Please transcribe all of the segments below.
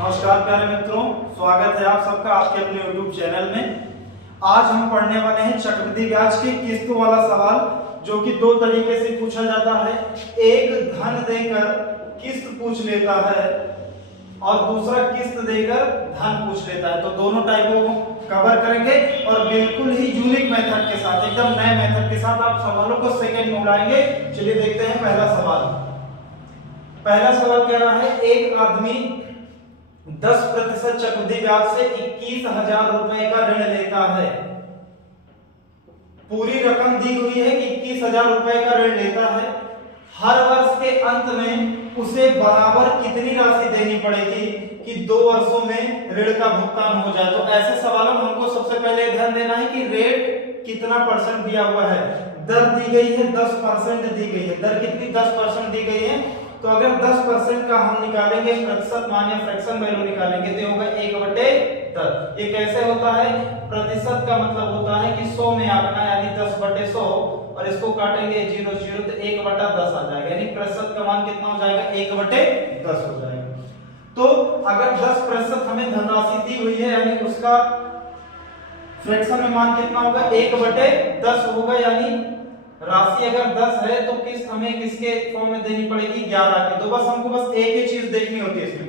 नमस्कार प्यारे मित्रों, स्वागत है आप सबका आपके अपने YouTube चैनल में। आज हम पढ़ने वाले हैं चक्रवृद्धि ब्याज के किस्त वाला सवाल, जो कि दो तरीके से पूछा जाता है। एक धन देकर किस्त पूछ लेता है और दूसरा किस्त देकर धन पूछ लेता है। तो दोनों टाइपों को कवर करेंगे और बिल्कुल ही यूनिक मेथड के साथ, एकदम नए मेथड के साथ आप सवालों को सेकंड में उड़ाएंगे। चलिए देखते हैं पहला सवाल। पहला सवाल कह रहा है, एक आदमी 10% चक्रवृद्धि ब्याज से 21,000 रुपए का ऋण लेता है। पूरी रकम दी हुई है कि 21,000 रुपए का ऋण लेता है। हर वर्ष के अंत में उसे बराबर कितनी राशि देनी पड़ेगी कि 2 वर्षों में ऋण का भुगतान हो जाए। तो ऐसे सवालों में हमको सबसे पहले ध्यान देना है कि रेट कितना परसेंट दिया हुआ है। दर दी गई है 10% दी गई है। दर कितनी 10% दी गई है। तो अगर 10% का हम निकालेंगे प्रतिशत मान या फ्रैक्शन वैल्यू निकालेंगे तो होगा 1/10। ये कैसे होता है? प्रतिशत का मतलब होता है कि 100 में आंकना, यानी 10/100, और इसको काटेंगे 0 तो 1/10 आ जाएगा। यानी प्रतिशत का मान कितना हो जाएगा? 1/10 हो जाएगा। तो अगर 10% हमें धनराशि दी हुई है, यानी उसका फ्रैक्शन में मान कितना होगा? 1/10 होगा। यानी राशि अगर 10 है तो किस्त हमें किसके फॉर्म में देनी पड़ेगी? 11 के। तो बस हमको बस एक ही चीज देखनी होती है इसमें,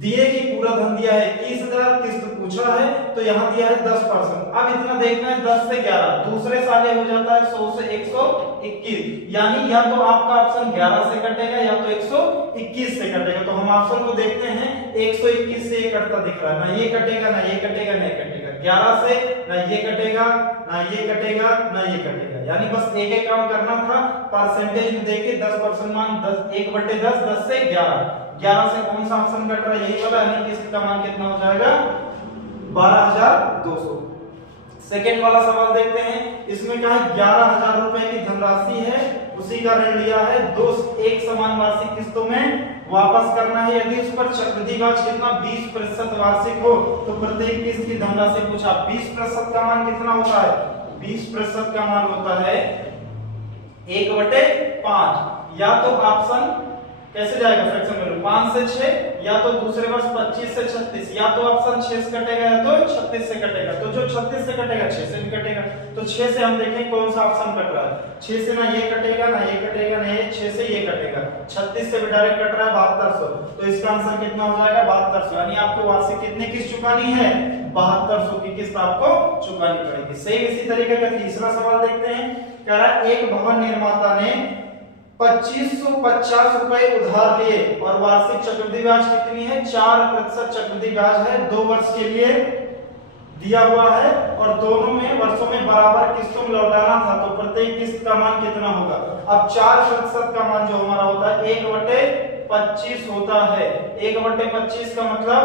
दिए कि पूरा धन दिया है 21,000, किस्त पूछा है तो यहाँ दिया है 10%। अब इतना देखना है 10 से 11, दूसरे साल हो जाता है 100 से 121, यानी या तो आपका ऑप्शन 11 से कटेगा या तो 121 से कटेगा। तो हम ऑप्शन को देखते हैं, 121 से ये कटता दिख रहा है, ना ये कटेगा ना ये कटेगा ना ये कटेगा। 11 से ना ये कटेगा ना ये कटेगा ना ये कटेगा। यानी बस एक एक काम करना था, परसेंटेज में देखिए 10% मान 1/10, 10 से 11 से कौन सा ऑप्शन कट रहा है? यही वाला। यानी किस्त का मान कितना हो जाएगा? 12,200। सेकेंड वाला सवाल देखते हैं। इसमें क्या है? 11,000 रुपए की धनराशि है, उसी का ऋण लिया है, एक समान वार्षिक किस्तों में वापस करना है। यदि उस पर चक्रवृद्धि ब्याज कितना 20% वार्षिक हो तो प्रत्येक किस्त की धनराशि पूछा। 20% का मान कितना होता है? 20% का मान होता है 1/5। या तो ऑप्शन कैसे जाएगा? फ्रैक्शन वैल्यू 5 से 6, या तो दूसरे वर्ष 25 से 36, या तो ऑप्शन 6 से कटेगा या तो 36 से कटेगा। तो जो 36 से कटेगा 6 से भी कटेगा। तो 6 से हम देखें कौन सा ऑप्शन कट रहा है। 6 से ना ये कटेगा ना ये कटेगा ना ये, 6 से ये कटेगा। 36 से भी डायरेक्ट कट रहा है 7200। तो इसका आंसर कितना हो जाएगा? 7200। यानी आपको वार्षिक कितने किस्त चुकानी है? 7200 की किस्त आपको चुकानी पड़ेगी। सही। इसी तरीके का तीसरा सवाल देखते हैं। कह रहा है, एक भवन निर्माता ने 2550 रुपए उधार लिए और वार्षिक चक्रवृद्धि ब्याज कितनी है? 4% चक्रवृद्धि ब्याज है, 2 वर्ष के लिए दिया हुआ है और दोनों में वर्षों में बराबर किस्तों में लौटाना था। तो प्रत्येक किस्त का मान कितना होगा? अब 4% का मान जो हमारा होता है 1/25 होता है। 1/25 का मतलब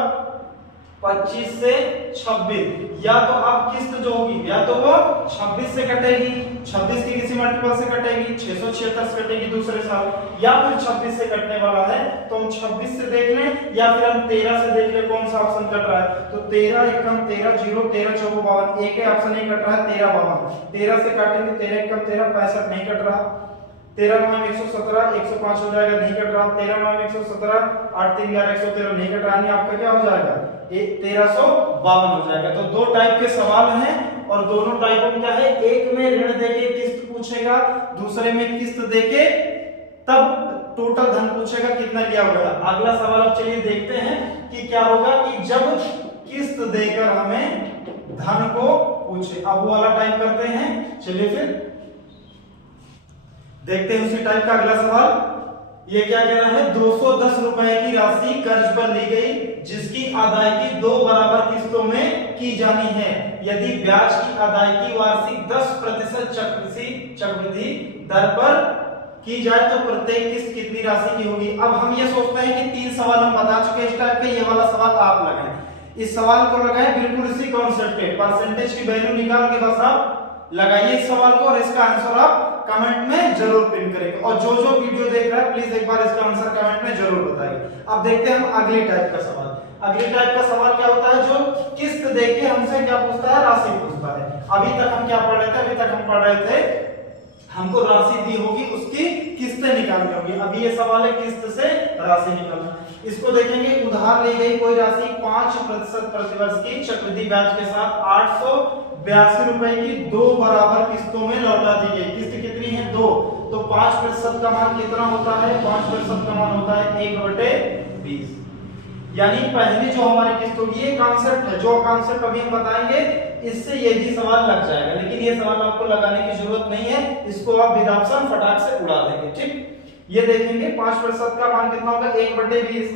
25 से 26। या तो अब किस्त जो होगी या तो वो 26 से कटेगी, 26 की किसी मल्टीपल से कटेगी, 676 से कटेगी दूसरे साल, या फिर 26 से कटने वाला है तो हम 26 से देख लें या फिर हम 13 से देख लें कौन सा ऑप्शन कट रहा है। तो 13 एकम 13 0 13 4 52, एक ही ऑप्शन नहीं कट रहा है 13 52। 13 से काटेंगे 13 एकम 13 65 नहीं कट रहा। 13 9 117 105 हो जाएगा, नहीं कट रहा। 13 9 117 8 3 11 113 नहीं कट रहा। यानी आपका क्या हो जाएगा? 1352 हो जाएगा। तो दो टाइप के सवाल हैं और दोनों टाइपों में क्या है? एक में ऋण देके किस्त पूछेगा, दूसरे में किस्त देके तब टोटल धन पूछेगा कितना लिया हुआ है। अगला सवाल अब चलिए देखते हैं कि क्या होगा कि जब किस्त देकर हमें धन को पूछे। अब वो वाला टाइप करते हैं। चलिए फिर देखते हैं उसी टाइप का अगला सवाल। ये क्या कह रहा है? 210 रुपए की राशि कर्ज पर ली गई जिसकी अदायगी 2 बराबर किस्तों में की जानी है। यदि ब्याज की अदायगी वार्षिक 10% चक्रवृद्धि दर पर की जाए तो प्रत्येक किस्त कितनी राशि की होगी? अब हम ये सोचते हैं कि 3 सवाल हम बता चुके इस टाइप के, ये वाला सवाल आप लगाएं। इस सवाल को लगाएं बिल्कुल इसी कॉन्सेप्ट पे, परसेंटेज की वैल्यू निकाल के बस आप लगाइए इस सवाल को और इसका आंसर आप कमेंट में जरूर पिन करेंगे। और जो जो वीडियो देख रहा है प्लीज एक बार इसका आंसर कमेंट में जरूर बताइए। अब देखते हैं हम अगले टाइप का सवाल। अगले टाइप का सवाल क्या होता है? जो किस्त देके हमसे क्या पूछता है? राशि पूछता है। अभी तक हम क्या पढ़ रहे थे? अभी तक हम पढ़ रहे थे हमको राशि दी होगी, उसकी किस्तें निकालनी होगी। अभी ये सवाल है किस्त से राशि निकालना। इसको देखेंगे, उधार ली गई कोई राशि 5% प्रतिवर्ष की चक्रवृद्धि ब्याज के साथ 882 रुपए की 2 बराबर किस्तों में लौटा दी गई। किस्त कितनी है? 2। तो 5% का मान कितना होता है? 5% का मान होता है 1/20। यानी पहली जो हमारी किस्त होगी, ये कॉन्सेप्ट है, जो कॉन्सेप्ट अभी हम बताएंगे इससे ये भी सवाल लग जाएगा, लेकिन ये सवाल आपको लगाने की जरूरत नहीं है, इसको आप विद ऑप्शन फटाक से उड़ा देंगे। ठीक, ये देखेंगे 5% का मान कितना होगा? 1/20।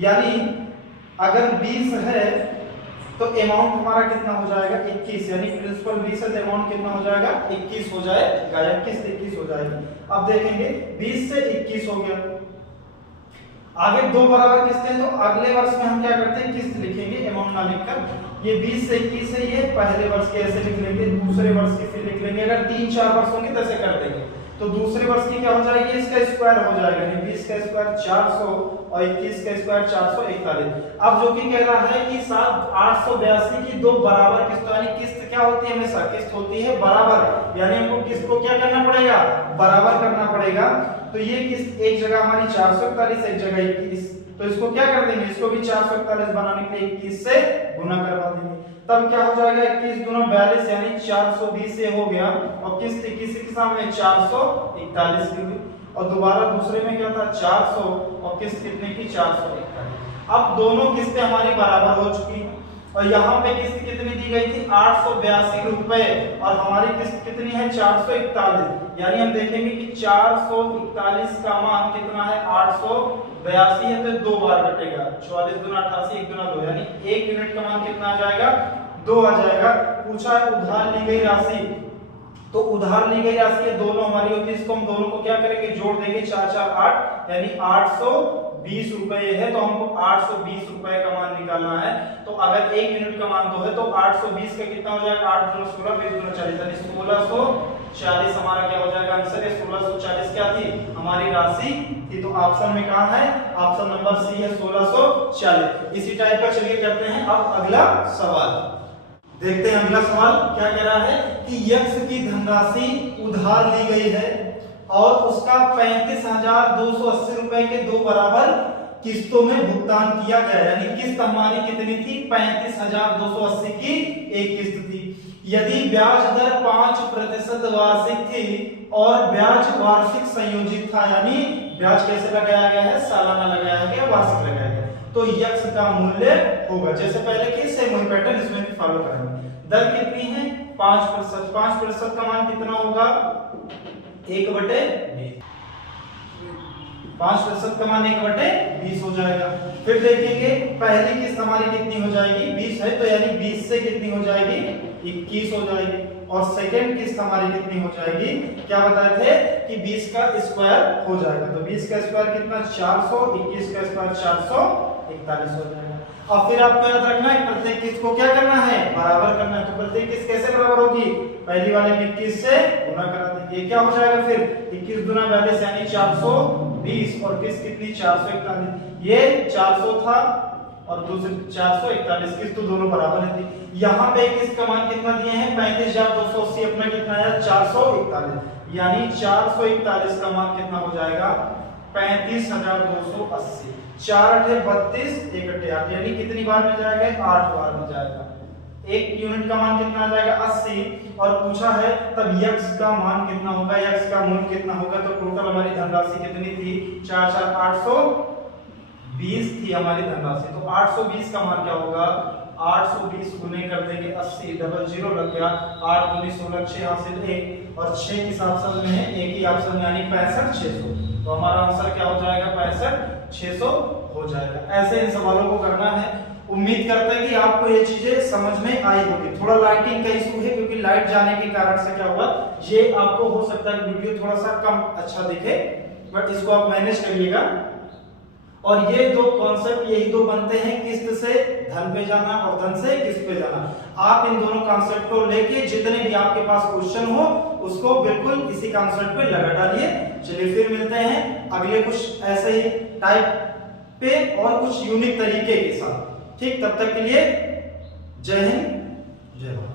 यानी अगर 20 है तो अमाउंट हमारा कितना हो जाएगा? 21। यानी प्रिंसिपल 20 है तो अमाउंट कितना हो जाएगा? 21 हो जाएगा, या किस्त 21 हो जाएगी। अब देखेंगे 20 से 21 हो गया, आगे 2 बराबर किस्तें, तो अगले वर्ष में हम क्या करते हैं? किस्त लिखेंगे, अमाउंट ना लिखकर। ये 20 से 21 है, ये पहले वर्ष के ऐसे लिख लेंगे, दूसरे वर्ष की फिर लिख लेंगे। अगर 3-4 वर्ष होंगे तो ऐसे कर देंगे, तो दूसरे वर्ष की क्या हो जाएगी? इसका स्क्वायर हो जाएगा, यानी 20 का स्क्वायर 400 और 21 का स्क्वायर 441। अब जो कि कह रहा है कि 882 की 2 बराबर किस्तों, यानी किस्त क्या होती है? हमेशा किस्त होती है बराबर, यानी हमको किस्त को क्या करना पड़ेगा? बराबर करना पड़ेगा। तो ये किस्त एक जगह हमारी 441, एक जगह 21, तो इसको क्या कर देंगे? इसको भी 441 बनाने के लिए 21 से गुना करवा देंगे, तब क्या हो जाएगा? 21 गुना 42, यानी 420 से हो गया, और किस्त 21 के सामने 441 की हुई, और दोबारा दूसरे में क्या था? 400, और किस्त कितने की? 441। अब दोनों किस्तें हमारी बराबर हो चुकी हैं, और यहाँ पे किस्त कितनी दी गई थी? 882 रुपए, और हमारी किस्त कितनी है? 441। यानी हम देखेंगे कि 441 का मान कितना है? 882 है, तो 2 बार घटेगा, 44 दूना 88, 1 दूना 2, यानी 1 यूनिट का मान कितना आ जाएगा? 2 आ जाएगा। पूछा है उधार ली गई राशि, तो उधार ली गई राशि ये दोनों हमारी होती है, इसको हम दोनों को क्या करेंगे? जोड़ देंगे, 4 4 8, यानी 820 रुपए है, तो हमको 820 रुपए का मान निकालना है। तो अगर 1 यूनिट का मान 2 है तो 820 का कितना हो जाएगा? 8 दूना 16, 20 दूना 40, यानी 1640 हमारा क्या हो जाएगा आंसर? 1640 क्या थी? हमारी राशि थी। तो ऑप्शन में कहां है? ऑप्शन नंबर सी है, 1640। इसी टाइप का चलिए करते हैं अब अगला सवाल। देखते हैं अगला सवाल क्या कह रहा है कि यक्ष की धनराशि उधार ली गई है और उसका 35,280 रुपए के 2 बराबर किस्तों में भुगतान किया गया। यानी किस्त हमारी कितनी थी? 35,280 की एक किस्त थी। यदि ब्याज दर 5% वार्षिक थी और ब्याज वार्षिक संयोजित था, यानी ब्याज कैसे लगाया गया है? सालाना लगाया गया, वार्षिक लगाया गया, तो यक्ष का मूल्य होगा जैसे पहले की सेम वही पैटर्न इसमें भी फॉलो करेंगे। दर कितनी है? 5%। 5% का मान कितना होगा? 1/20। 5% का मान 1/20 हो जाएगा। फिर देखेंगे पहली किस्त हमारी कितनी हो जाएगी? 20 है, तो यानी 20 से कितनी हो जाएगी? 21 हो जाएगी। और सेकंड किस्त हमारी कितनी हो जाएगी? क्या बताए थे कि 20 का स्क्वायर हो जाएगा, तो 20 का स्क्वायर कितना? 400, 21 का स्क्वायर 441 हो जाएगा। अब फिर आपको याद रखना है प्रत्येक किस्त को क्या करना है? बराबर करना है। तो प्रत्येक किस्त कैसे बराबर होगी? पहली वाले 21 से गुना करा देंगे, ये क्या हो जाएगा फिर? 21 दूना 42, यानी 420, और किस्त कितनी? 441। ये 400 था और दूसरी 441, किस्त तो दोनों बराबर थी। यहाँ पे किस्त का मान कितना दिए हैं? 35,280, अपना कितना है? 441, यानी 441 का मान कितना हो जाएगा? 35,280। 4 8 32, 1 8 8, यानी कितनी बार में जाएगा? 8 बार में जाएगा। एक यूनिट का मान कितना आ जाएगा? 80। और पूछा है तब यक्ष का मान कितना होगा? यक्ष का मूल्य कितना होगा? तो टोटल हमारी धनराशि कितनी थी? 4 4 820 थी हमारी धनराशि, तो 820 का मान क्या होगा? 820 गुने कर देंगे 80, डबल 0 लग गया, 8 दूनी 16, 6 हासिल 1, और 6 किस ऑप्शन में है? एक ही ऑप्शन, यानी 65,600। तो हमारा आंसर क्या हो जाएगा? 65,600 हो जाएगा। ऐसे इन सवालों को करना है। उम्मीद करते हैं कि आपको ये चीजें समझ में आई होगी। थोड़ा लाइटिंग का इशू है क्योंकि लाइट जाने के कारण से क्या हुआ, ये आपको हो सकता है वीडियो थोड़ा सा कम अच्छा दिखे, बट इसको आप मैनेज करिएगा। और ये दो कॉन्सेप्ट यही दो बनते हैं, किस्त से धन पे जाना और धन से किस्त पे जाना। आप इन दोनों कॉन्सेप्ट को लेके जितने भी आपके पास क्वेश्चन हो उसको बिल्कुल इसी कॉन्सेप्ट पे लगा डालिए। चलिए फिर मिलते हैं अगले कुछ ऐसे ही टाइप पे और कुछ यूनिक तरीके के साथ। ठीक, तब तक के लिए जय हिंद, जय भारत।